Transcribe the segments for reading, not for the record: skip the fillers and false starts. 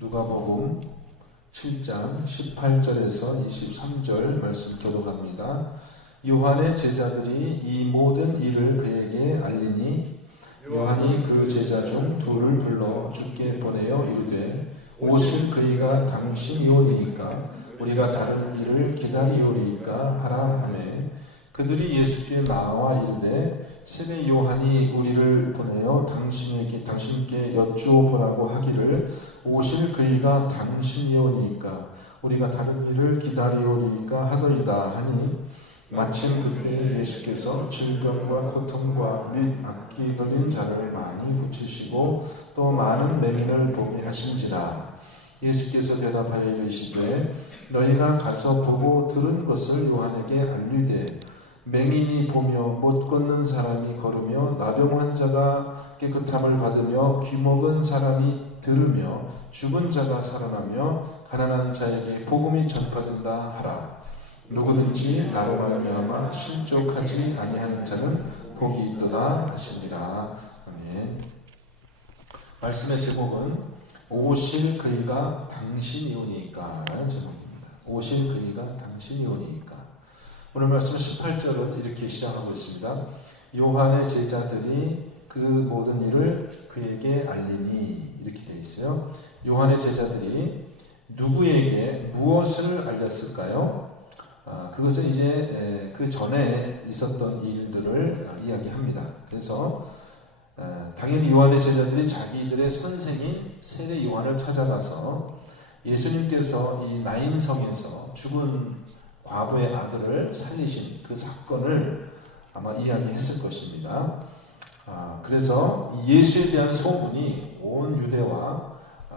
누가복음 7장 18절에서 23절 말씀 교독합니다. 요한의 제자들이 이 모든 일을 그에게 알리니 요한이 그 제자 중 둘을 불러 주께 보내어 이르되 오실 그이가 당신이오니이까 우리가 다른 일을 기다리오리이까 하라 하매 그들이 예수께 나와 이르되 세례 요한이 우리를 보내어 당신께 여쭈어보라고 하기를 오실 그이가 당신이오니이까 우리가 다른 일을 기다리오리이까 하더이다 하니 마침 그때 예수께서 질병과 고통과 및 악기 들린 자를 많이 고치시고 또 많은 맹인을 보게 하신지라. 예수께서 대답하여 이르시되 너희가 가서 보고 들은 것을 요한에게 알리되 맹인이 보며 못 걷는 사람이 걸으며 나병 환자가 깨끗함을 받으며 귀먹은 사람이 들으며 죽은 자가 살아나며 가난한 자에게 복음이 전파된다 하라. 누구든지 나로 말미암아 신족하지 아니한 자는 복이 있도다 하시니라. 아멘. 말씀의 제목은 오실 그이가 당신이오니까 라는 제목입니다. 오실 그이가 당신이오니까. 오늘 말씀 18절은 이렇게 시작하고 있습니다. 요한의 제자들이 그 모든 일을 그에게 알리니 이렇게 되어 있어요. 요한의 제자들이 누구에게 무엇을 알렸을까요? 그것은 이제 그 전에 있었던 일들을 이야기합니다. 그래서 당연히 요한의 제자들이 자기들의 선생인 세례 요한을 찾아가서 예수님께서 이 나인성에서 죽은 과부의 아들을 살리신 그 사건을 아마 이야기했을 것입니다. 그래서 예수에 대한 소문이 온 유대와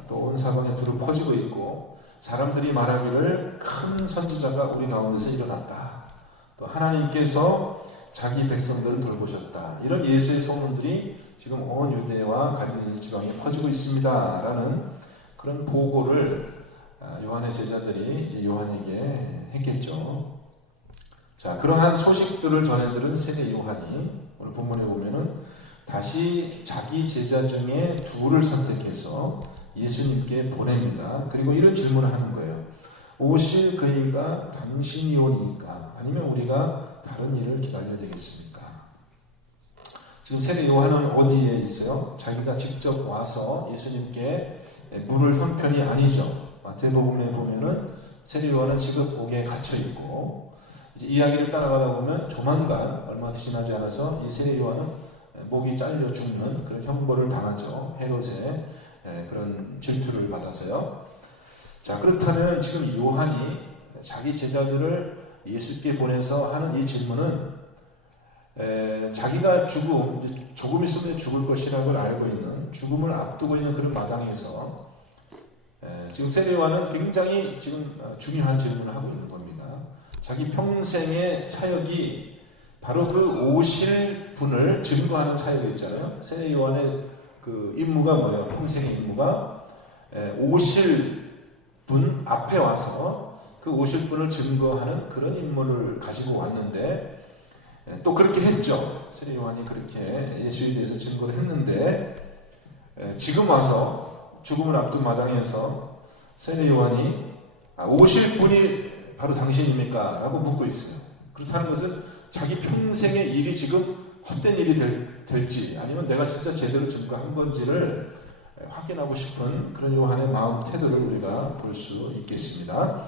또 온 사방에 두루 퍼지고 있고 사람들이 말하기를 큰 선지자가 우리 가운데서 일어났다. 또 하나님께서 자기 백성들을 돌보셨다. 이런 예수의 소문들이 지금 온 유대와 갈릴리 지방에 퍼지고 있습니다. 라는 그런 보고를 요한의 제자들이 이제 요한에게 했겠죠. 자, 그러한 소식들을 전해들은 세례 요한이 오늘 본문에 보면은 다시 자기 제자 중에 둘을 선택해서 예수님께 보냅니다. 그리고 이런 질문을 하는 거예요. 오실 그이가 당신이 오니까 아니면 우리가 다른 일을 기다려야 되겠습니까? 지금 세례 요한은 어디에 있어요? 자기가 직접 와서 예수님께 물을 형편이 아니죠. 마태복음에 보면은 세례 요한은 지극옥에 갇혀 있고 이제 이야기를 따라가다 보면 조만간 얼마 지나지 않아서 이 세례 요한은 목이 잘려 죽는 그런 형벌을 당하죠. 헤롯의 그런 질투를 받아서요. 자, 그렇다면 지금 요한이 자기 제자들을 예수께 보내서 하는 이 질문은 자기가 조금 있으면 죽을 것이라는 걸 알고 있는 죽음을 앞두고 있는 그런 마당에서 지금 세례 요한은 굉장히 지금 중요한 질문을 하고 있는 겁니다. 자기 평생의 사역이 바로 그 오실 분을 증거하는 사역이 있잖아요. 세례 요한의 그 임무가 뭐예요? 평생의 임무가 오실 분 앞에 와서 그 오실 분을 증거하는 그런 임무를 가지고 왔는데 또 그렇게 했죠. 세례 요한이 그렇게 예수에 대해서 증거를 했는데 지금 와서 죽음을 앞둔 마당에서 세례 요한이 오실 분이 바로 당신입니까? 라고 묻고 있어요. 그렇다는 것은 자기 평생의 일이 지금 헛된 일이 될지 아니면 내가 진짜 제대로 증거한 건지를 확인하고 싶은 그런 요한의 마음 태도를 우리가 볼 수 있겠습니다.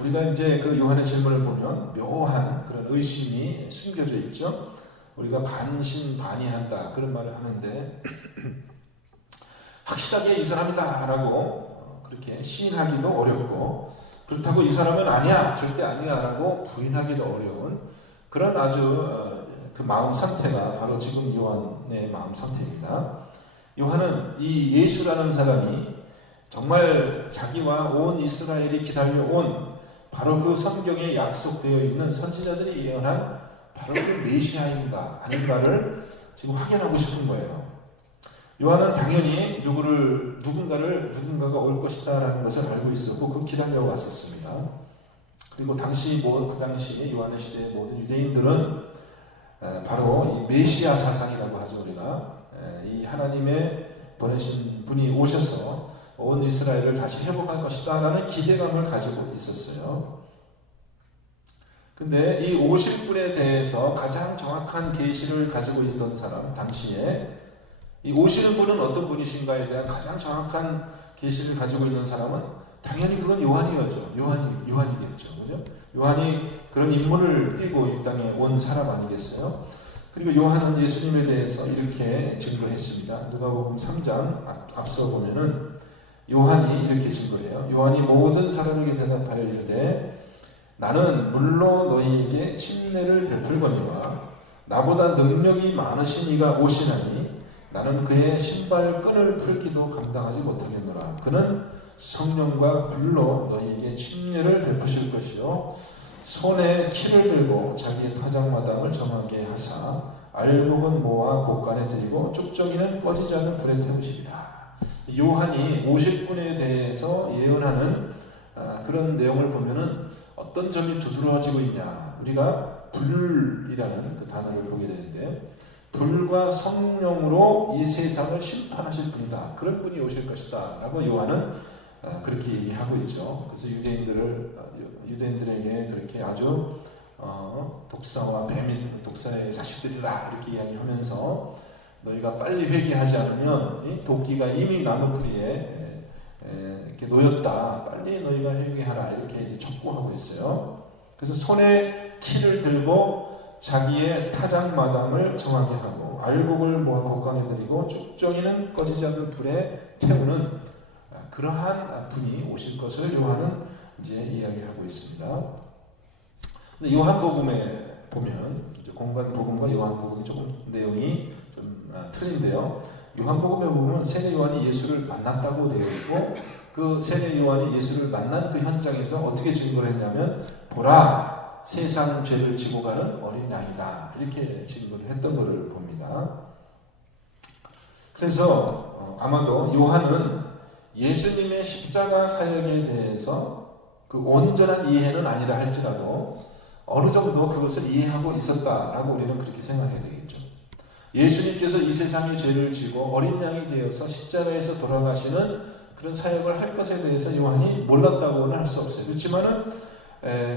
우리가 이제 그 요한의 질문을 보면 묘한 그런 의심이 숨겨져 있죠. 우리가 반신반의한다 그런 말을 하는데 확실하게 이 사람이다 라고 그렇게 시인하기도 어렵고 그렇다고 이 사람은 아니야 절대 아니야 라고 부인하기도 어려운 그런 아주 그 마음 상태가 바로 지금 요한의 마음 상태입니다. 요한은 이 예수라는 사람이 정말 자기와 온 이스라엘이 기다려온 바로 그 성경에 약속되어 있는 선지자들이 예언한 바로 그 메시아인가 아닌가를 지금 확인하고 싶은 거예요. 요한은 당연히 누군가가 올 것이다 라는 것을 알고 있었고 그 기다려 왔었습니다. 그리고 그 당시 요한의 시대의 모든 유대인들은 바로 이 메시아 사상이라고 하죠. 우리가 이 하나님의 보내신 분이 오셔서 온 이스라엘을 다시 회복할 것이다 라는 기대감을 가지고 있었어요. 근데 이 50분에 대해서 가장 정확한 계시를 가지고 있던 사람, 당시에 이 오시는 분은 어떤 분이신가에 대한 가장 정확한 계시를 가지고 있는 사람은 당연히 그건 요한이었죠. 요한이겠죠. 그죠? 요한이 그런 임무를 띠고 이 땅에 온 사람 아니겠어요? 그리고 요한은 예수님에 대해서 이렇게 증거했습니다. 누가복음 3장 앞서 보면은 요한이 이렇게 증거해요. 요한이 모든 사람에게 대답하여 이르되 나는 물로 너희에게 침례를 베풀거니와 나보다 능력이 많으신 이가 오시나니 나는 그의 신발끈을 풀기도 감당하지 못하겠노라. 그는 성령과 불로 너희에게 침례를 베푸실 것이요 손에 키를 들고 자기의 타작마당을 정하게 하사 알곡은 모아 곳간에 들이고 쭉정이는 꺼지지 않는 불에 태우시리라. 요한이 50분에 대해서 예언하는 그런 내용을 보면은 어떤 점이 두드러지고 있냐. 우리가 불이라는 그 단어를 보게 되는데 불과 성령으로 이 세상을 심판하실 분이다. 그런 분이 오실 것이다. 라고 요한은 그렇게 얘기하고 있죠. 그래서 유대인들에게 그렇게 아주 독사와 뱀이 독사의 자식들이다. 이렇게 이야기하면서 너희가 빨리 회개하지 않으면 이 도끼가 이미 나무 뿌리에 이렇게 놓였다. 빨리 너희가 회개하라. 이렇게 이제 촉구하고 있어요. 그래서 손에 키를 들고 자기의 타작마당을 정하게 하고 알곡을 모아 곳간에 들이고 쭉정이는 꺼지지 않는 불에 태우는 그러한 분이 오실 것을 요한은 이제 이야기하고 있습니다. 근데 요한복음에 보면 이제 공관복음과 요한복음이 조금 내용이 좀 틀린데요. 요한복음에 보면 세례 요한이 예수를 만났다고 되어 있고 그 세례 요한이 예수를 만난 그 현장에서 어떻게 증거를 했냐면 보라 세상 죄를 지고 가는 어린 양이다 이렇게 증거를 했던 것을 봅니다. 그래서 아마도 요한은 예수님의 십자가 사역에 대해서 그 온전한 이해는 아니라 할지라도 어느 정도 그것을 이해하고 있었다라고 우리는 그렇게 생각해야 되겠죠. 예수님께서 이 세상의 죄를 지고 어린 양이 되어서 십자가에서 돌아가시는 그런 사역을 할 것에 대해서 요한이 몰랐다고는 할 수 없어요. 그렇지만은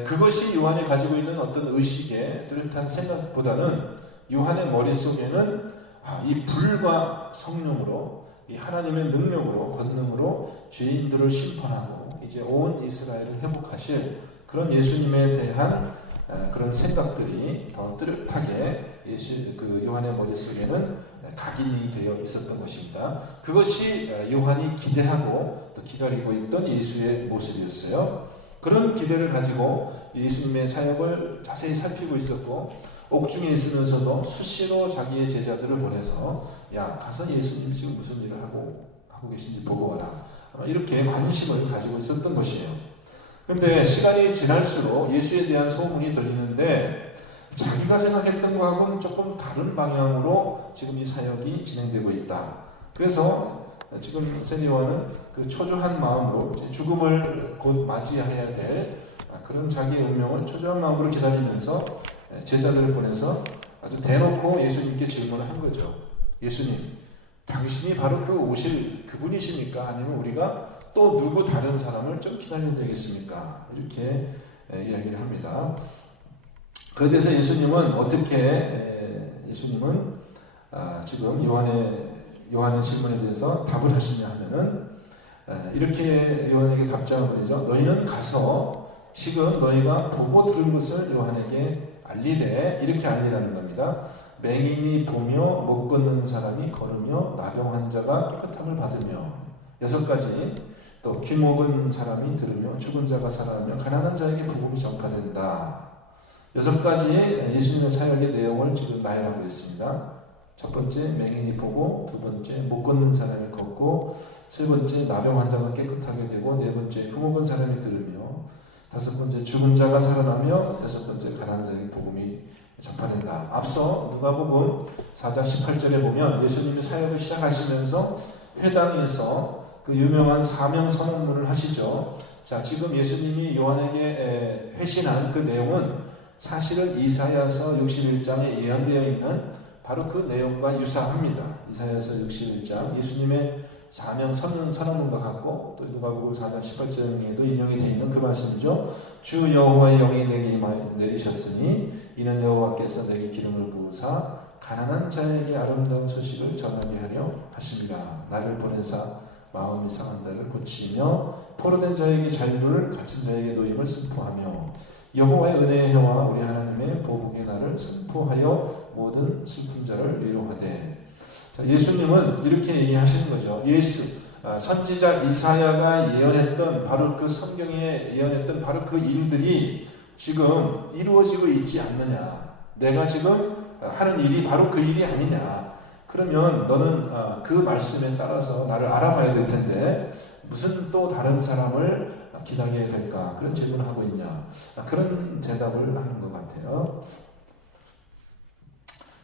그것이 요한이 가지고 있는 어떤 의식의 뚜렷한 생각보다는 요한의 머릿속에는 이 불과 성령으로 이 하나님의 능력으로 권능으로 죄인들을 심판하고 이제 온 이스라엘을 회복하실 그런 예수님에 대한 그런 생각들이 더 뚜렷하게 그 요한의 머릿속에는 각인이 되어 있었던 것입니다. 그것이 요한이 기대하고 또 기다리고 있던 예수의 모습이었어요. 그런 기대를 가지고 예수님의 사역을 자세히 살피고 있었고 옥중에 있으면서도 수시로 자기의 제자들을 보내서 야 가서 예수님 지금 무슨 일을 하고 계신지 보고 와라. 이렇게 관심을 가지고 있었던 것이에요. 그런데 시간이 지날수록 예수에 대한 소문이 들리는데 자기가 생각했던 것하고는 조금 다른 방향으로 지금 이 사역이 진행되고 있다. 그래서 지금 세례 요한은 그 초조한 마음으로 죽음을 곧 맞이해야 될 그런 자기의 운명을 초조한 마음으로 기다리면서 제자들을 보내서 아주 대놓고 예수님께 질문을 한 거죠. 예수님, 당신이 바로 그 오실 그분이십니까? 아니면 우리가 또 누구 다른 사람을 좀 기다려야 되겠습니까? 이렇게 이야기를 합니다. 그에 대해서 예수님은 지금 요한의 질문에 대해서 답을 하시냐 하면은 이렇게 요한에게 답장을 보내죠. 너희는 가서 지금 너희가 보고 들은 것을 요한에게 알리되 이렇게 알리라는 겁니다. 맹인이 보며 못 걷는 사람이 걸으며 나병 환자가 깨끗함을 받으며 6가지 또 귀 먹은 사람이 들으며 죽은 자가 살아나며 가난한 자에게 복음이 전파된다. 6가지 예수님의 사역의 내용을 지금 나열하고 있습니다. 첫 번째 맹인이 보고, 두 번째 못 걷는 사람이 걷고, 세 번째 나병 환자가 깨끗하게 되고, 네 번째 귀 먹은 사람이 들으며, 다섯 번째 죽은 자가 살아나며, 여섯 번째 가난한 자에게 복음이 전파된다. 앞서 누가복음 4장 18절에 보면 예수님이 사역을 시작하시면서 회당에서 그 유명한 사명 선언문을 하시죠. 자, 지금 예수님이 요한에게 회신한 그 내용은 사실은 이사야서 61장에 예언되어 있는 바로 그 내용과 유사합니다. 이사야서 61장 예수님의 사명 선언문과 같고 또 누가복음 4장 18절에도 인용이 되어 있는 그 말씀이죠. 주 여호와의 영이 내게 내리셨으니 이는 여호와께서 내게 기름을 부으사 가난한 자에게 아름다운 소식을 전하게 하려 하십니다. 나를 보내사 마음이 상한 자를 고치며 포로된 자에게 자유를 갇힌 자에게 노임을 선포하며 여호와의 은혜의 해와 우리 하나님의 보복의 날을 선포하여 모든 슬픈 자를 위로하되. 자, 예수님은 이렇게 얘기하시는 거죠. 선지자 이사야가 예언했던 바로 그 성경에 예언했던 바로 그 일들이 지금 이루어지고 있지 않느냐. 내가 지금 하는 일이 바로 그 일이 아니냐. 그러면 너는 그 말씀에 따라서 나를 알아봐야 될 텐데 무슨 또 다른 사람을 기다려야 될까? 그런 질문을 하고 있냐? 그런 대답을 하는 것 같아요.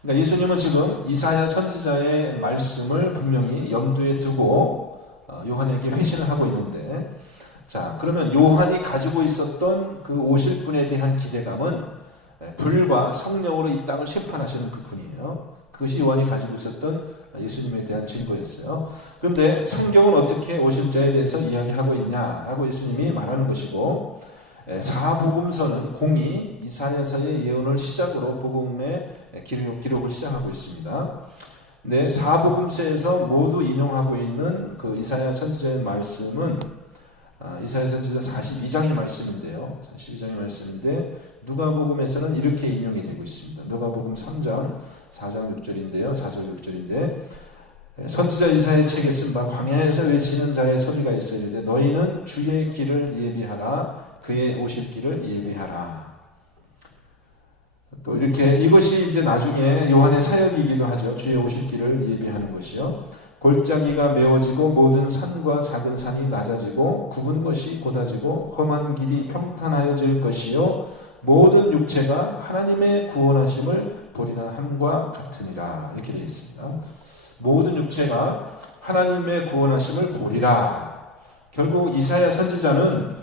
그러니까 예수님은 지금 이사야 선지자의 말씀을 분명히 염두에 두고 요한에게 회신을 하고 있는데, 자, 그러면 요한이 가지고 있었던 그 오실 분에 대한 기대감은 불과 성령으로 이 땅을 심판하시는 그 분이에요. 그것이 요한이 가지고 있었던 예수님에 대한 증거였어요. 그런데 성경은 어떻게 오실 자에 대해서 이야기하고 있냐라고 예수님이 말하는 것이고, 사복음서는 공이 이사야서의 예언을 시작으로 복음의 기록을 시작하고 있습니다. 네, 사복음서에서 모두 인용하고 있는 그 이사야 선지자의 말씀은 이사야 선지자 42장의 말씀인데요. 42장의 말씀인데 누가복음에서는 이렇게 인용이 되고 있습니다. 누가복음 3장 4장 6절인데요. 4절 6절인데 선지자 이사야의 책에 쓴 바 광야에서 외치는 자의 소리가 있으리되 너희는 주의 길을 예비하라 그의 오실 길을 예비하라. 또 이렇게 이것이 이제 나중에 요한의 사역이기도 하죠. 주의 오실 길을 예비하는 것이요. 골짜기가 메워지고 모든 산과 작은 산이 낮아지고 굽은 것이 곧아지고 험한 길이 평탄하여질 것이요 모든 육체가 하나님의 구원하심을 보리라 함과 같으니라. 이렇게 되어 있습니다. 모든 육체가 하나님의 구원하심을 보리라. 결국 이사야 선지자는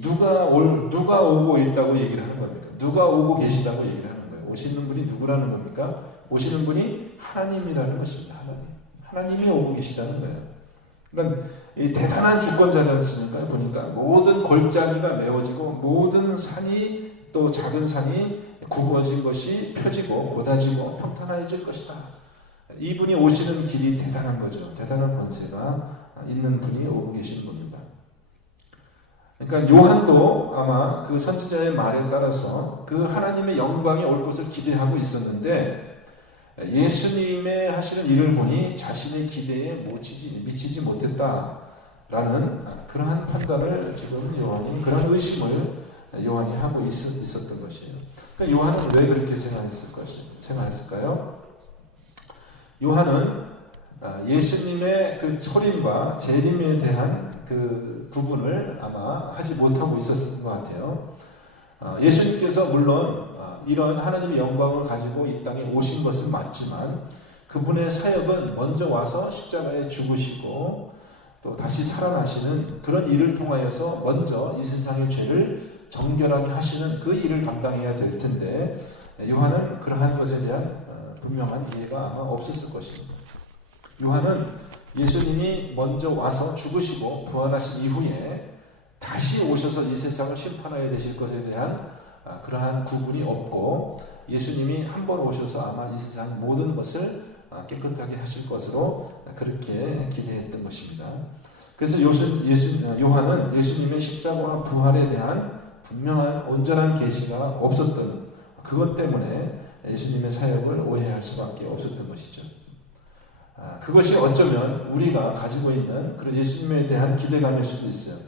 누가 오고 있다고 얘기를 하는 겁니까? 누가 오고 계시다고 얘기를 하는 거예요. 오시는 분이 누구라는 겁니까? 오시는 분이 하나님이라는 것입니다. 하나님이 오고 계시다는 거예요. 그러니까 이 대단한 주권자지 않습니까? 보니까 모든 골짜기가 메워지고 모든 산이 또 작은 산이 굽어진 것이 펴지고 곧아지고 평탄해질 것이다. 이분이 오시는 길이 대단한 거죠. 대단한 권세가 있는 분이 오고 계신 겁니다. 그러니까 요한도 아마 그 선지자의 말에 따라서 그 하나님의 영광이 올 것을 기대하고 있었는데 예수님의 하시는 일을 보니 자신의 기대에 미치지 못했다라는 그러한 판단을 지금 요한이 그런 의심을 요한이 하고 있었던 것이에요. 그러니까 요한은 왜 그렇게 생각했을까요? 요한은 예수님의 그 초림과 재림에 대한 그 구분을 아마 하지 못하고 있었을 것 같아요. 예수님께서 물론 이런 하나님의 영광을 가지고 이 땅에 오신 것은 맞지만 그분의 사역은 먼저 와서 십자가에 죽으시고 또 다시 살아나시는 그런 일을 통하여서 먼저 이 세상의 죄를 정결하게 하시는 그 일을 감당해야 될 텐데 요한은 그러한 것에 대한 분명한 이해가 아마 없었을 것입니다. 요한은 예수님이 먼저 와서 죽으시고 부활하신 이후에 다시 오셔서 이 세상을 심판하여 되실 것에 대한 그러한 구분이 없고 예수님이 한 번 오셔서 아마 이 세상 모든 것을 깨끗하게 하실 것으로 그렇게 기대했던 것입니다. 그래서 요한은 예수님의 십자가와 부활에 대한 분명한 온전한 계시가 없었던 그것 때문에 예수님의 사역을 오해할 수밖에 없었던 것이죠. 그것이 어쩌면 우리가 가지고 있는 그런 예수님에 대한 기대감일 수도 있어요.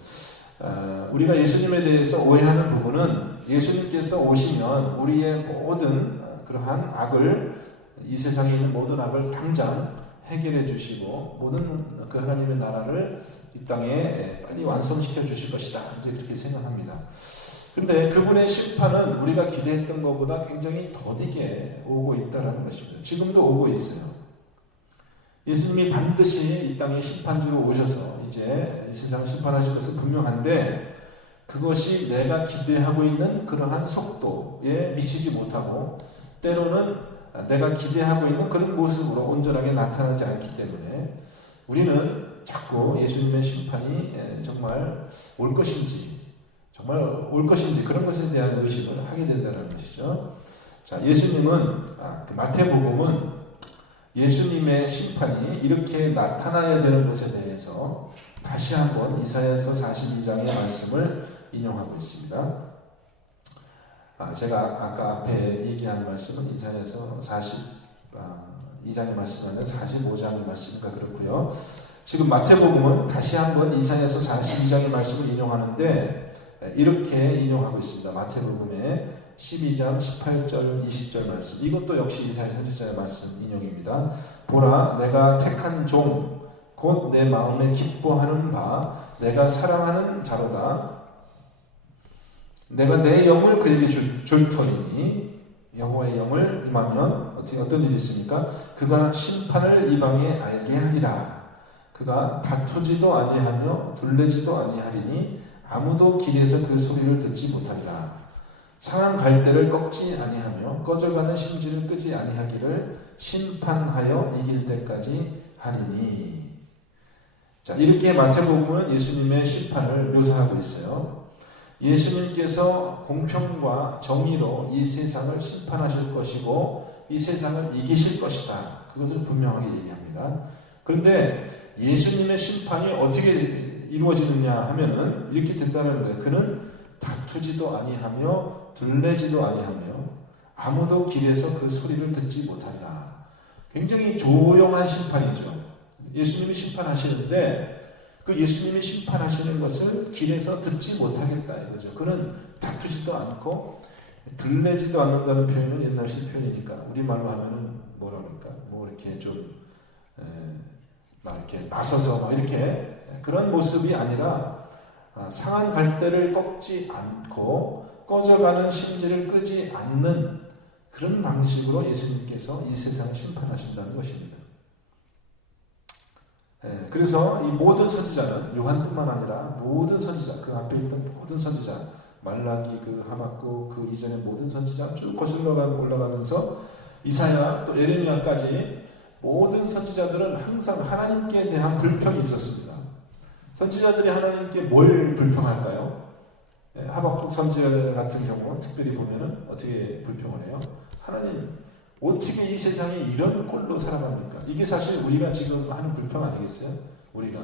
우리가 예수님에 대해서 오해하는 부분은 예수님께서 오시면 우리의 모든 그러한 악을 이 세상에 있는 모든 악을 당장 해결해 주시고 모든 그 하나님의 나라를 이 땅에 빨리 완성시켜 주실 것이다. 이제 그렇게 생각합니다. 그런데 그분의 심판은 우리가 기대했던 것보다 굉장히 더디게 오고 있다는 것입니다. 지금도 오고 있어요. 예수님이 반드시 이 땅에 심판주로 오셔서 이제 이 세상을 심판하실 것은 분명한데 그것이 내가 기대하고 있는 그러한 속도에 미치지 못하고 때로는 내가 기대하고 있는 그런 모습으로 온전하게 나타나지 않기 때문에 우리는 자꾸 예수님의 심판이 정말 올 것인지 그런 것에 대한 의심을 하게 된다는 것이죠. 자, 예수님은 마태복음은 예수님의 심판이 이렇게 나타나야 되는 것에 대해서 다시 한번 이사야서 42장의 말씀을 인용하고 있습니다. 제가 아까 앞에 얘기한 말씀은 이사야서 42장의 말씀이 아니라 45장의 말씀이니까 그렇고요. 지금 마태복음은 다시 한번 이사야서 42장의 말씀을 인용하는데 이렇게 인용하고 있습니다. 마태복음의 12장 18절 20절 말씀, 이것도 역시 이사야 선지자의 말씀 인용입니다. 보라, 내가 택한 종 곧 내 마음에 기뻐하는 바 내가 사랑하는 자로다. 내가 내 영을 그에게 줄 터이니, 여호와의 영을 임하면 어떤 일이 있습니까? 그가 심판을 이방에 알게 하리라. 그가 다투지도 아니하며 둘레지도 아니하리니 아무도 길에서 그 소리를 듣지 못하리라. 상한 갈대를 꺾지 아니하며 꺼져가는 심지를 끄지 아니하기를 심판하여 이길 때까지 하리니. 자, 이렇게 마태복음은 예수님의 심판을 묘사하고 있어요. 예수님께서 공평과 정의로 이 세상을 심판하실 것이고 이 세상을 이기실 것이다. 그것을 분명하게 얘기합니다. 그런데 예수님의 심판이 어떻게 이루어지느냐 하면은 이렇게 된다는 거예요. 그는 다투지도 아니하며 둘레지도 아니하며 아무도 길에서 그 소리를 듣지 못하리라. 굉장히 조용한 심판이죠. 예수님이 심판하시는데 그 예수님이 심판하시는 것을 길에서 듣지 못하겠다 이거죠. 그는 다투지도 않고 들레지도 않는다는 표현은 옛날식 표현이니까 우리말로 하면은 뭐라 그럴까? 뭐 이렇게 좀 막 이렇게 나서서 막 이렇게 그런 모습이 아니라 상한 갈대를 꺾지 않고 꺼져가는 심지를 끄지 않는 그런 방식으로 예수님께서 이 세상을 심판하신다는 것입니다. 그래서 이 모든 선지자는 요한뿐만 아니라 모든 선지자, 그 앞에 있던 모든 선지자, 말라기, 그 하박국, 그 이전의 모든 선지자 쭉 거슬러 올라가면서 이사야 또 예레미야까지 모든 선지자들은 항상 하나님께 대한 불평이 있었습니다. 선지자들이 하나님께 뭘 불평할까요? 하박국 선지자 같은 경우 특별히 보면은 어떻게 불평을 해요? 하나님, 어떻게 이 세상이 이런 꼴로 살아갑니까? 이게 사실 우리가 지금 하는 불평 아니겠어요? 우리가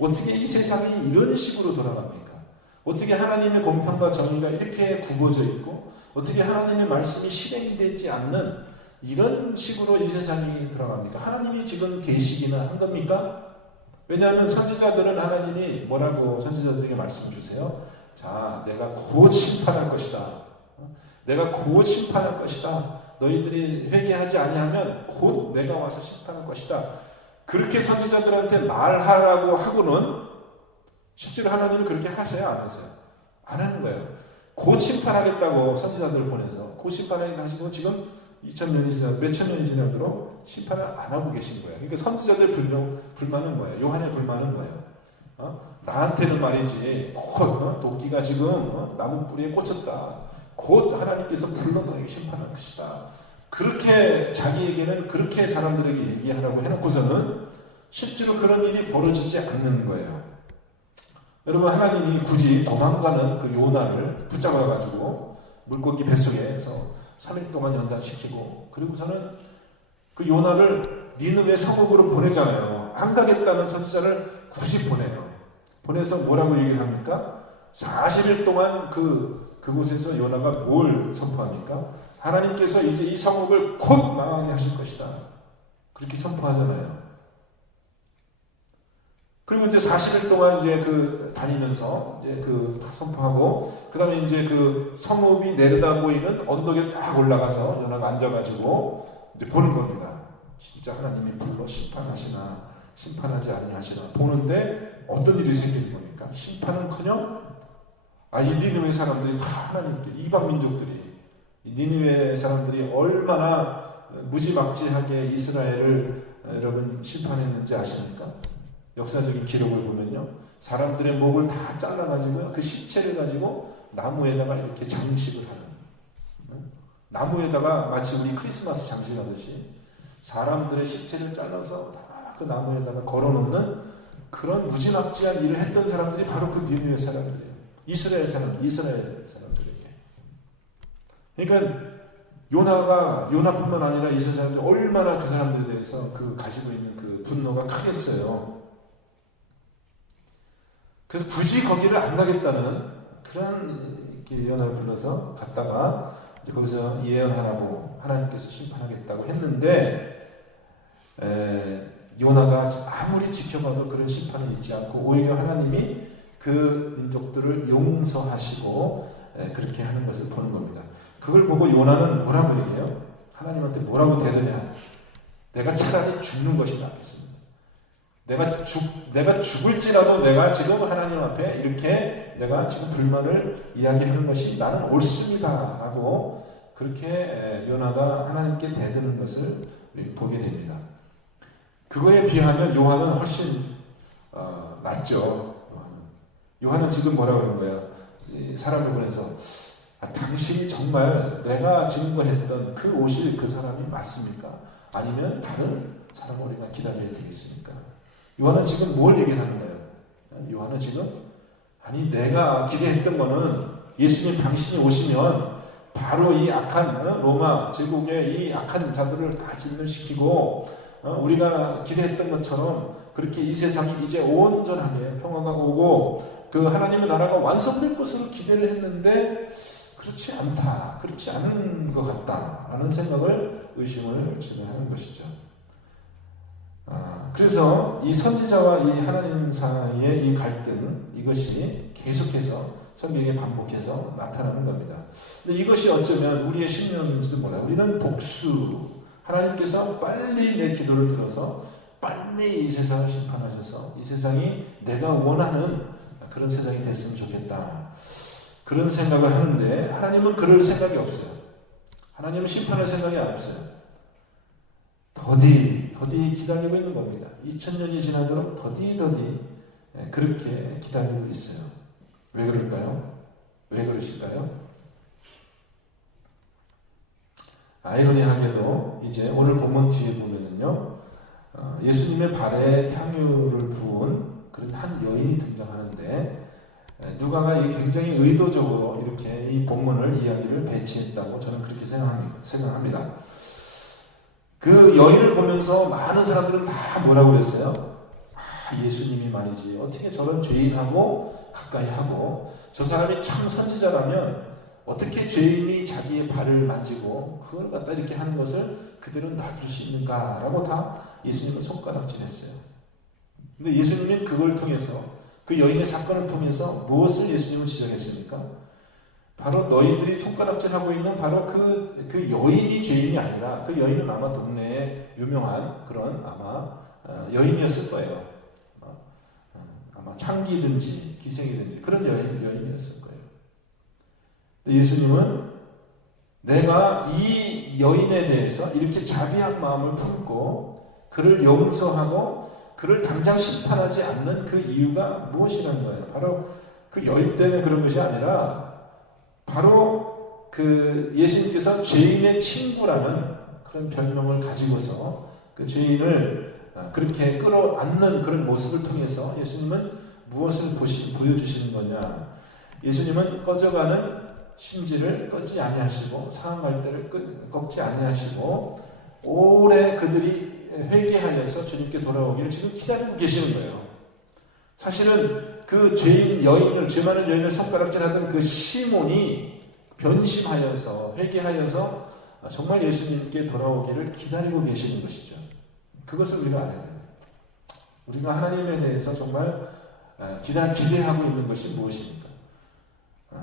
어떻게 이 세상이 이런 식으로 돌아갑니까? 어떻게 하나님의 공평과 정의가 이렇게 굽어져 있고 어떻게 하나님의 말씀이 실행이 되지 않는 이런 식으로 이 세상이 돌아갑니까? 하나님이 지금 계시기는 한 겁니까? 왜냐하면 선지자들은 하나님이 뭐라고 선지자들에게 말씀 주세요? 자, 내가 곧 심판할 것이다. 내가 곧 심판할 것이다. 너희들이 회개하지 아니하면 곧 내가 와서 심판할 것이다. 그렇게 선지자들한테 말하라고 하고는 실제로 하나님은 그렇게 하세요? 안 하세요? 안 하는 거예요. 곧 심판하겠다고 선지자들을 보내서 곧 심판하겠다 하시고 지금 2000년이 지나 몇천 년이 지나도록 심판을 안 하고 계신 거예요. 그러니까 선지자들 불만은 뭐예요? 요한의 불만은 뭐예요? 나한테는 말이지 곧 도끼가 지금 나무 뿌리에 꽂혔다. 곧 하나님께서 불러 너에게 심판할 것이다. 그렇게 자기에게는 그렇게 사람들에게 얘기하라고 해놓고서는 실제로 그런 일이 벌어지지 않는 거예요. 여러분, 하나님이 굳이 도망가는 그 요나를 붙잡아가지고 물고기 뱃속에서 3일 동안 연단시키고 그리고서는 그 요나를 니느웨 성읍으로 보내잖아요. 안 가겠다는 선지자를 굳이 보내요. 보내서 뭐라고 얘기를 합니까? 40일 동안 그곳에서 요나가 뭘 선포합니까? 하나님께서 이제 이 성읍을 곧 망하게 하실 것이다. 그렇게 선포하잖아요. 그리고 이제 40일 동안 이제 다니면서 이제 선포하고, 그 다음에 이제 그 성읍이 내려다 보이는 언덕에 딱 올라가서 요나가 앉아가지고 이제 보는 겁니다. 진짜 하나님이 불러 심판하시나, 심판하지 아니하시나 보는데 어떤 일이 생기는 겁니까? 심판은커녕 이 니느웨 사람들이 다 하나님께, 이방 민족들이, 니느웨 사람들이 얼마나 무지막지하게 이스라엘을 여러분 심판했는지 아십니까? 역사적인 기록을 보면요, 사람들의 목을 다 잘라가지고 그 시체를 가지고 나무에다가 이렇게 장식을 하는, 나무에다가 마치 우리 크리스마스 장식하듯이 사람들의 신체를 잘라서 다 그 나무에다가 걸어놓는 그런 무지막지한 일을 했던 사람들이 바로 그 니느웨 사람들이에요. 이스라엘 사람들에게. 그러니까 요나뿐만 아니라 이스라엘 사람들이 얼마나 그 사람들에 대해서 그 가지고 있는 그 분노가 크겠어요. 그래서 굳이 거기를 안 가겠다는 그런 예언을 불러서 갔다가 이제 거기서 예언하라고 하나님께서 심판하겠다고 했는데 요나가 아무리 지켜봐도 그런 심판을 잊지 않고 오히려 하나님이 그 민족들을 용서하시고 그렇게 하는 것을 보는 겁니다. 그걸 보고 요나는 뭐라고 얘기해요? 하나님한테 뭐라고 대드냐? 내가 차라리 죽는 것이 낫겠습니다. 내가 죽을지라도 내가 지금 하나님 앞에 이렇게 내가 지금 불만을 이야기하는 것이 나는 옳습니다. 라고 그렇게 요나가 하나님께 대드는 것을 보게 됩니다. 그거에 비하면 요한은 훨씬 낫죠. 요한은 지금 뭐라고 그러는 거예요? 사람을 보내서 당신이 정말 내가 증거했던 그 오실 그 사람이 맞습니까? 아니면 다른 사람을 우리가 기다려야 되겠습니까? 요한은 지금 뭘 얘기하는 거예요? 요한은 지금 아니 내가 기대했던 거는 예수님 당신이 오시면 바로 이 악한 로마 제국의 이 악한 자들을 다 진멸시키고 우리가 기대했던 것처럼 그렇게 이 세상이 이제 온전하게 평화가 오고 그 하나님의 나라가 완성될 것으로 기대를 했는데 그렇지 않다. 그렇지 않은 것 같다라는 생각을 의심을 진행하는 것이죠. 그래서 이 선지자와 이 하나님 사이의 이 갈등 이것이 계속해서 성경에 반복해서 나타나는 겁니다. 근데 이것이 어쩌면 우리의 심령인지도 몰라요. 우리는 복수 하나님께서 빨리 내 기도를 들어서 빨리 이 세상을 심판하셔서 이 세상이 내가 원하는 그런 세상이 됐으면 좋겠다. 그런 생각을 하는데 하나님은 그럴 생각이 없어요. 하나님은 심판할 생각이 없어요. 더디 기다리고 있는 겁니다. 2000년이 지나도록 더디 그렇게 기다리고 있어요. 왜 그럴까요? 왜 그러실까요? 아이러니하게도 이제 오늘 본문 뒤에 보면은요, 예수님의 발에 향유를 부은 그런 한 여인이 등장하는데 누가가 굉장히 의도적으로 이렇게 이 본문을 이야기를 배치했다고 저는 그렇게 생각합니다. 그 여인을 보면서 많은 사람들은 다 뭐라고 그랬어요? 예수님이 말이지 어떻게 저런 죄인하고 가까이 하고 저 사람이 참 선지자라면 어떻게 죄인이 자기의 발을 만지고 그걸 갖다 이렇게 하는 것을 그대로 놔둘 수 있는가라고 다 예수님을 손가락질했어요. 근데 예수님은 그걸 통해서 그 여인의 사건을 통해서 무엇을 예수님은 지적했습니까? 바로 너희들이 손가락질하고 있는 바로 그 여인이 죄인이 아니라 그 여인은 아마 동네에 유명한 그런 아마 여인이었을 거예요. 아마 창기든지 기생이든지 그런 여인이었을 거예요. 예수님은 내가 이 여인에 대해서 이렇게 자비한 마음을 품고 그를 용서하고 그를 당장 심판하지 않는 그 이유가 무엇이라는 거예요. 바로 그 여인 때문에 그런 것이 아니라 바로 그 예수님께서 죄인의 친구라는 그런 별명을 가지고서 그 죄인을 그렇게 끌어안는 그런 모습을 통해서 예수님은 무엇을 보여주시는 거냐. 예수님은 꺼져가는 심지를 꺾지 아니하시고 상한 갈대를 꺾지 아니하시고 오래 그들이 회개하여서 주님께 돌아오기를 지금 기다리고 계시는 거예요. 사실은 그 죄인 여인을 죄 많은 여인을 손가락질하던 그 시몬이 변심하여서 회개하여서 정말 예수님께 돌아오기를 기다리고 계시는 것이죠. 그것을 우리가 알아야 돼요. 우리가 하나님에 대해서 정말 기대하고 있는 것이 무엇입니까?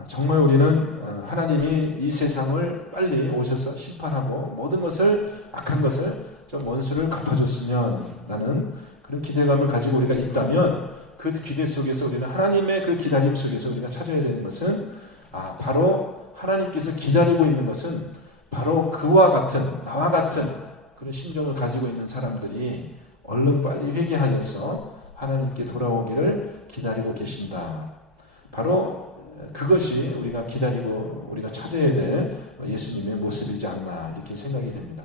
정말 우리는 하나님이 이 세상을 빨리 오셔서 심판하고 모든 것을 악한 것을 좀 원수를 갚아줬으면 라는 그런 기대감을 가지고 우리가 있다면 그 기대 속에서 우리는 하나님의 그 기다림 속에서 우리가 찾아야 되는 것은 바로 하나님께서 기다리고 있는 것은 바로 그와 같은 나와 같은 그런 심정을 가지고 있는 사람들이 얼른 빨리 회개하여서 하나님께 돌아오기를 기다리고 계신다. 바로 그것이 우리가 기다리고 우리가 찾아야 될 예수님의 모습이지 않나 이렇게 생각이 됩니다.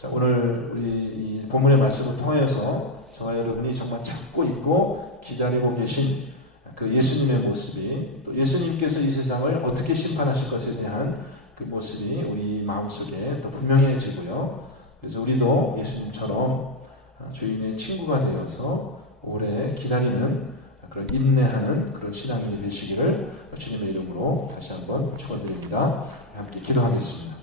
자, 오늘 우리 이 본문의 말씀을 통하여서 저와 여러분이 정말 찾고 있고 기다리고 계신 그 예수님의 모습이, 또 예수님께서 이 세상을 어떻게 심판하실 것에 대한 그 모습이 우리 마음속에 더 분명해지고요. 그래서 우리도 예수님처럼 주인의 친구가 되어서 오래 기다리는 그런 인내하는 그런 신앙인이 되시기를 주님의 이름으로 다시 한번 축원드립니다. 함께 기도하겠습니다.